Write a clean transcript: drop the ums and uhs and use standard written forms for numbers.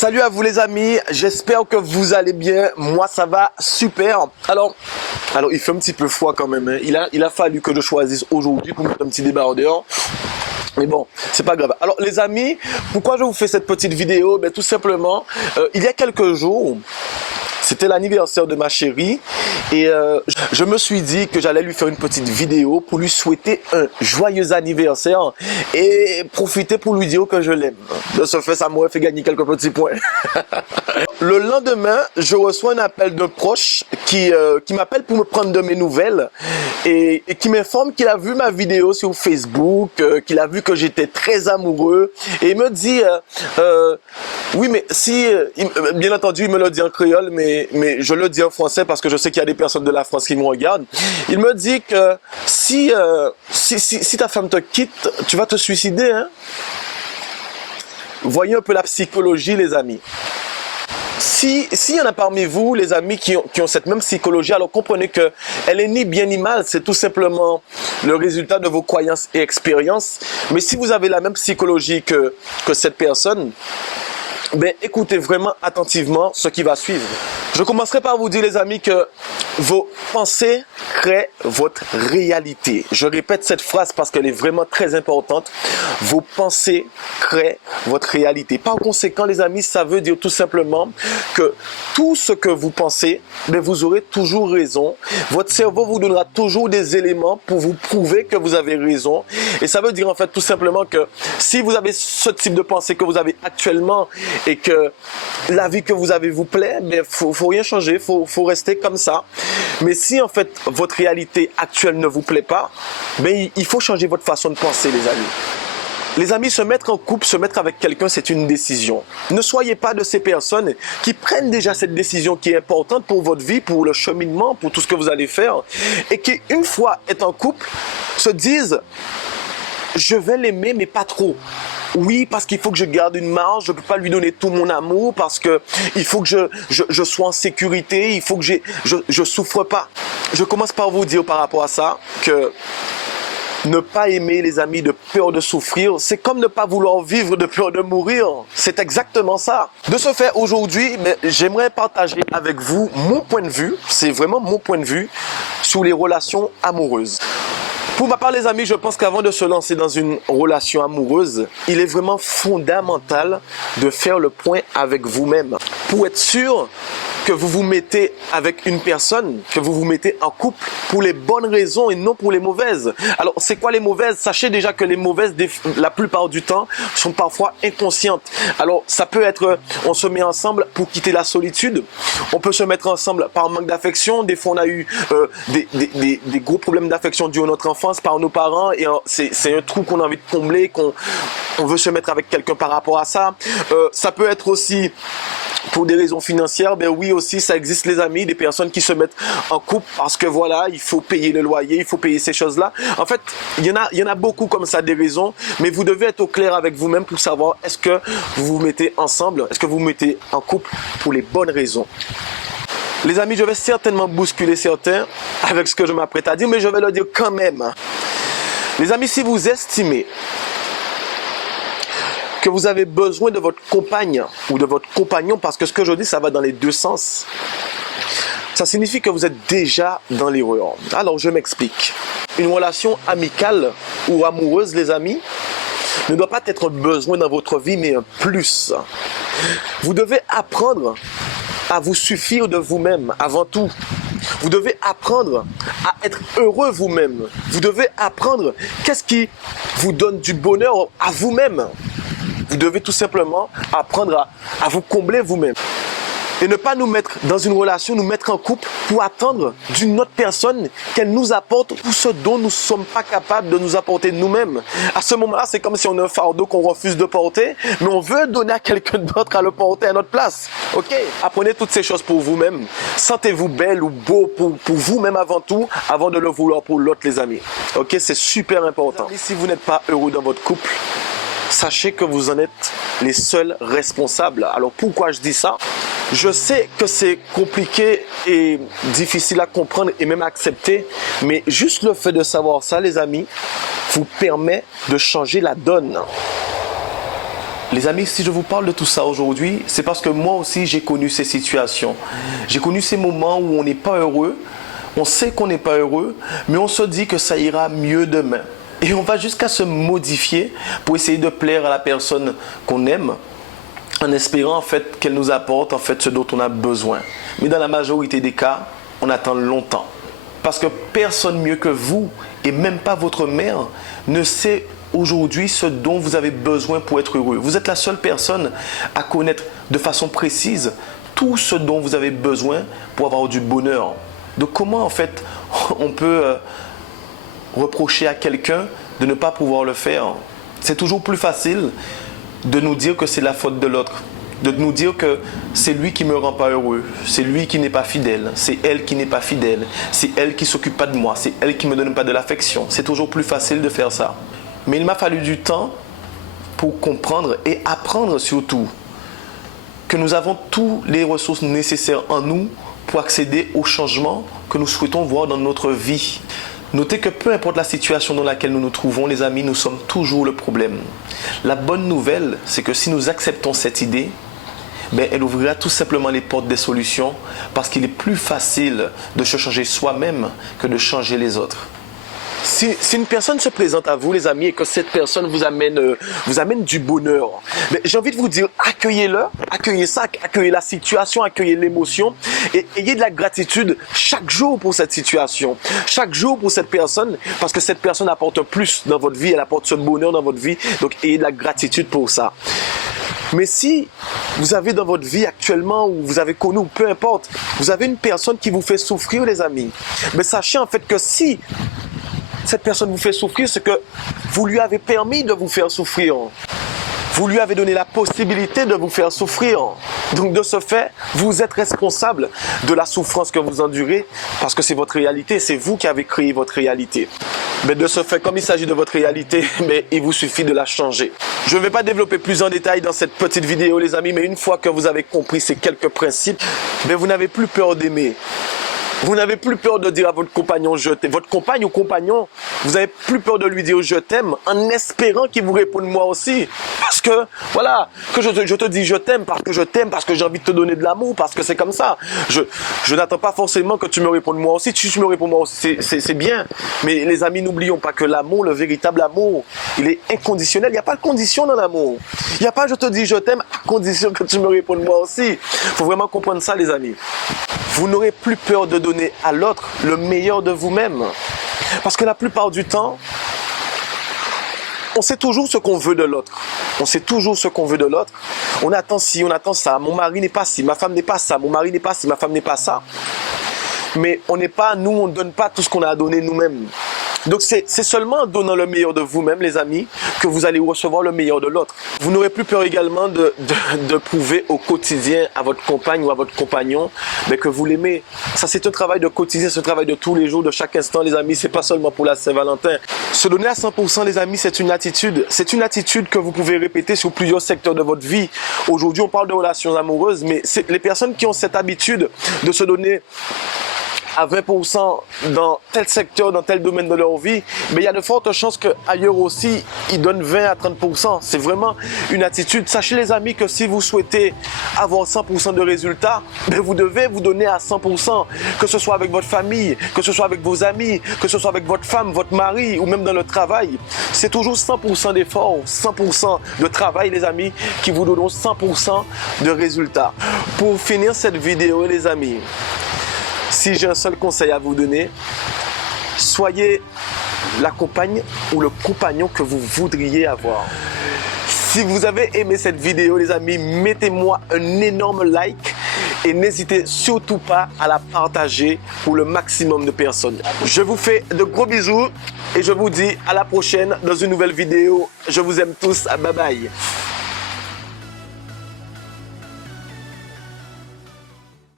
Salut à vous les amis, j'espère que vous allez bien, moi ça va super. Alors il fait un petit peu froid quand même, hein. Il a fallu que je choisisse aujourd'hui pour mettre un petit débardeur. Mais bon, c'est pas grave. Alors les amis, pourquoi je vous fais cette petite vidéo? Ben, tout simplement, il y a quelques jours, c'était l'anniversaire de ma chérie et je me suis dit que j'allais lui faire une petite vidéo pour lui souhaiter un joyeux anniversaire et profiter pour lui dire que je l'aime. De ce fait, ça m'aurait fait gagner quelques petits points. Le lendemain, je reçois un appel d'un proche qui m'appelle pour me prendre de mes nouvelles et qui m'informe qu'il a vu ma vidéo sur Facebook, qu'il a vu que j'étais très amoureux et il me dit oui mais si, bien entendu il me le dit en créole mais je le dis en français parce que je sais qu'il y a des personnes de la France qui me regardent. Il me dit que si ta femme te quitte, tu vas te suicider, hein? Voyez un peu la psychologie les amis. S'il y en a parmi vous, les amis, qui ont cette même psychologie, alors comprenez qu'elle est ni bien ni mal, c'est tout simplement le résultat de vos croyances et expériences. Mais si vous avez la même psychologie que cette personne, ben écoutez vraiment attentivement ce qui va suivre. Je commencerai par vous dire les amis que vos pensées créent votre réalité. Je répète cette phrase parce qu'elle est vraiment très importante. Vos pensées créent votre réalité. Par conséquent les amis, ça veut dire tout simplement que tout ce que vous pensez, ben vous aurez toujours raison. Votre cerveau vous donnera toujours des éléments pour vous prouver que vous avez raison. Et ça veut dire en fait tout simplement que si vous avez ce type de pensée que vous avez actuellement et que la vie que vous avez vous plaît, ben faut rien changer, faut rester comme ça. Mais si en fait votre réalité actuelle ne vous plaît pas, ben il faut changer votre façon de penser les amis. Les amis, se mettre en couple, se mettre avec quelqu'un, c'est une décision. Ne soyez pas de ces personnes qui prennent déjà cette décision qui est importante pour votre vie, pour le cheminement, pour tout ce que vous allez faire, et qui, une fois est en couple, se disent « je vais l'aimer, mais pas trop ». Oui, parce qu'il faut que je garde une marge, je ne peux pas lui donner tout mon amour, parce que il faut que je sois en sécurité, il faut que je souffre pas. Je commence par vous dire par rapport à ça que ne pas aimer les amis de peur de souffrir, c'est comme ne pas vouloir vivre de peur de mourir. C'est exactement ça. De ce fait, aujourd'hui, j'aimerais partager avec vous mon point de vue, c'est vraiment mon point de vue, sur les relations amoureuses. Pour ma part les amis, je pense qu'avant de se lancer dans une relation amoureuse, il est vraiment fondamental de faire le point avec vous-même. Pour être sûr que vous vous mettez avec une personne, que vous vous mettez en couple pour les bonnes raisons et non pour les mauvaises. Alors, c'est quoi les mauvaises? Sachez déjà que les mauvaises, la plupart du temps, sont parfois inconscientes. Alors, ça peut être, on se met ensemble pour quitter la solitude. On peut se mettre ensemble par manque d'affection. Des fois, on a eu des gros problèmes d'affection durant notre enfance par nos parents et c'est un trou qu'on a envie de combler, qu'on veut se mettre avec quelqu'un par rapport à ça. Ça peut être aussi pour des raisons financières, ben oui aussi ça existe les amis, des personnes qui se mettent en couple parce que voilà, il faut payer le loyer, il faut payer ces choses-là. En fait, il y en a beaucoup comme ça des raisons, mais vous devez être au clair avec vous-même pour savoir est-ce que vous vous mettez ensemble, est-ce que vous vous mettez en couple pour les bonnes raisons. Les amis, je vais certainement bousculer certains avec ce que je m'apprête à dire, mais je vais le dire quand même. Les amis, si vous estimez que vous avez besoin de votre compagne ou de votre compagnon, parce que ce que je dis, ça va dans les deux sens. Ça signifie que vous êtes déjà dans l'erreur. Alors, je m'explique. Une relation amicale ou amoureuse, les amis, ne doit pas être un besoin dans votre vie, mais un plus. Vous devez apprendre à vous suffire de vous-même avant tout. Vous devez apprendre à être heureux vous-même. Vous devez apprendre qu'est-ce qui vous donne du bonheur à vous-même. Vous devez tout simplement apprendre à vous combler vous-même. Et ne pas nous mettre dans une relation, nous mettre en couple pour attendre d'une autre personne qu'elle nous apporte tout ce dont nous ne sommes pas capables de nous apporter nous-mêmes. À ce moment-là, c'est comme si on a un fardeau qu'on refuse de porter, mais on veut donner à quelqu'un d'autre à le porter à notre place. Ok? Apprenez toutes ces choses pour vous-même. Sentez-vous belle ou beau pour vous-même avant tout, avant de le vouloir pour l'autre, les amis. Ok? C'est super important. Les amis, si vous n'êtes pas heureux dans votre couple, sachez que vous en êtes les seuls responsables. Alors pourquoi je dis ça? Je sais que c'est compliqué et difficile à comprendre et même à accepter, mais juste le fait de savoir ça, les amis, vous permet de changer la donne. Les amis, si je vous parle de tout ça aujourd'hui, c'est parce que moi aussi j'ai connu ces situations. J'ai connu ces moments où on n'est pas heureux, on sait qu'on n'est pas heureux, mais on se dit que ça ira mieux demain. Et on va jusqu'à se modifier pour essayer de plaire à la personne qu'on aime, en espérant en fait qu'elle nous apporte en fait ce dont on a besoin. Mais dans la majorité des cas, on attend longtemps. Parce que personne mieux que vous, et même pas votre mère, ne sait aujourd'hui ce dont vous avez besoin pour être heureux. Vous êtes la seule personne à connaître de façon précise tout ce dont vous avez besoin pour avoir du bonheur. Donc comment en fait on peut reprocher à quelqu'un de ne pas pouvoir le faire? C'est toujours plus facile de nous dire que c'est la faute de l'autre, de nous dire que c'est lui qui me rend pas heureux, c'est lui qui n'est pas fidèle, c'est elle qui n'est pas fidèle, c'est elle qui s'occupe pas de moi, c'est elle qui me donne pas de l'affection. C'est toujours plus facile de faire ça. Mais il m'a fallu du temps pour comprendre et apprendre surtout que nous avons toutes les ressources nécessaires en nous pour accéder au changement que nous souhaitons voir dans notre vie. Notez que peu importe la situation dans laquelle nous nous trouvons, les amis, nous sommes toujours le problème. La bonne nouvelle, c'est que si nous acceptons cette idée, elle ouvrira tout simplement les portes des solutions parce qu'il est plus facile de se changer soi-même que de changer les autres. Si une personne se présente à vous, les amis, et que cette personne vous amène du bonheur, j'ai envie de vous dire, accueillez-le, accueillez ça, accueillez la situation, accueillez l'émotion et ayez de la gratitude chaque jour pour cette situation, chaque jour pour cette personne, parce que cette personne apporte un plus dans votre vie, elle apporte ce bonheur dans votre vie, donc ayez de la gratitude pour ça. Mais si vous avez dans votre vie actuellement, ou vous avez connu, ou peu importe, vous avez une personne qui vous fait souffrir, les amis, mais sachez en fait que si cette personne vous fait souffrir, c'est que vous lui avez permis de vous faire souffrir. Vous lui avez donné la possibilité de vous faire souffrir. Donc de ce fait, vous êtes responsable de la souffrance que vous endurez parce que c'est votre réalité, c'est vous qui avez créé votre réalité. Mais de ce fait, comme il s'agit de votre réalité, il vous suffit de la changer. Je ne vais pas développer plus en détail dans cette petite vidéo, les amis, mais une fois que vous avez compris ces quelques principes, vous n'avez plus peur d'aimer. Vous n'avez plus peur de dire à votre compagnon je t'aime. Votre compagne ou compagnon, vous n'avez plus peur de lui dire je t'aime en espérant qu'il vous réponde moi aussi. Parce que, voilà, que je te dis je t'aime parce que j'ai envie de te donner de l'amour, parce que c'est comme ça. Je n'attends pas forcément que tu me répondes moi aussi. Si tu me réponds moi aussi, c'est bien. Mais les amis, n'oublions pas que l'amour, le véritable amour, il est inconditionnel. Il n'y a pas de condition dans l'amour. Il n'y a pas je te dis je t'aime à condition que tu me répondes moi aussi. Il faut vraiment comprendre ça, les amis. Vous n'aurez plus peur de donner à l'autre le meilleur de vous-même. Parce que la plupart du temps, on sait toujours ce qu'on veut de l'autre. On sait toujours ce qu'on veut de l'autre. On attend ci, on attend ça. Mon mari n'est pas ci, ma femme n'est pas ça. Mon mari n'est pas ci, ma femme n'est pas ça. Mais on n'est pas, nous, on ne donne pas tout ce qu'on a à donner nous-mêmes. Donc c'est seulement en donnant le meilleur de vous-même, les amis, que vous allez recevoir le meilleur de l'autre. Vous n'aurez plus peur également de prouver au quotidien à votre compagne ou à votre compagnon que vous l'aimez. Ça, c'est un travail de quotidien, c'est un travail de tous les jours, de chaque instant, les amis. C'est pas seulement pour la Saint-Valentin. Se donner à 100%, les amis, c'est une attitude. C'est une attitude que vous pouvez répéter sur plusieurs secteurs de votre vie. Aujourd'hui, on parle de relations amoureuses, mais c'est les personnes qui ont cette habitude de se donner à 20% dans tel secteur, dans tel domaine de leur vie, mais il y a de fortes chances qu'ailleurs aussi, ils donnent 20 à 30%. C'est vraiment une attitude. Sachez, les amis, que si vous souhaitez avoir 100% de résultats, vous devez vous donner à 100%, que ce soit avec votre famille, que ce soit avec vos amis, que ce soit avec votre femme, votre mari, ou même dans le travail. C'est toujours 100% d'efforts, 100% de travail, les amis, qui vous donneront 100% de résultats. Pour finir cette vidéo, les amis, si j'ai un seul conseil à vous donner, soyez la compagne ou le compagnon que vous voudriez avoir. Si vous avez aimé cette vidéo, les amis, mettez-moi un énorme like et n'hésitez surtout pas à la partager pour le maximum de personnes. Je vous fais de gros bisous et je vous dis à la prochaine dans une nouvelle vidéo. Je vous aime tous. Bye bye.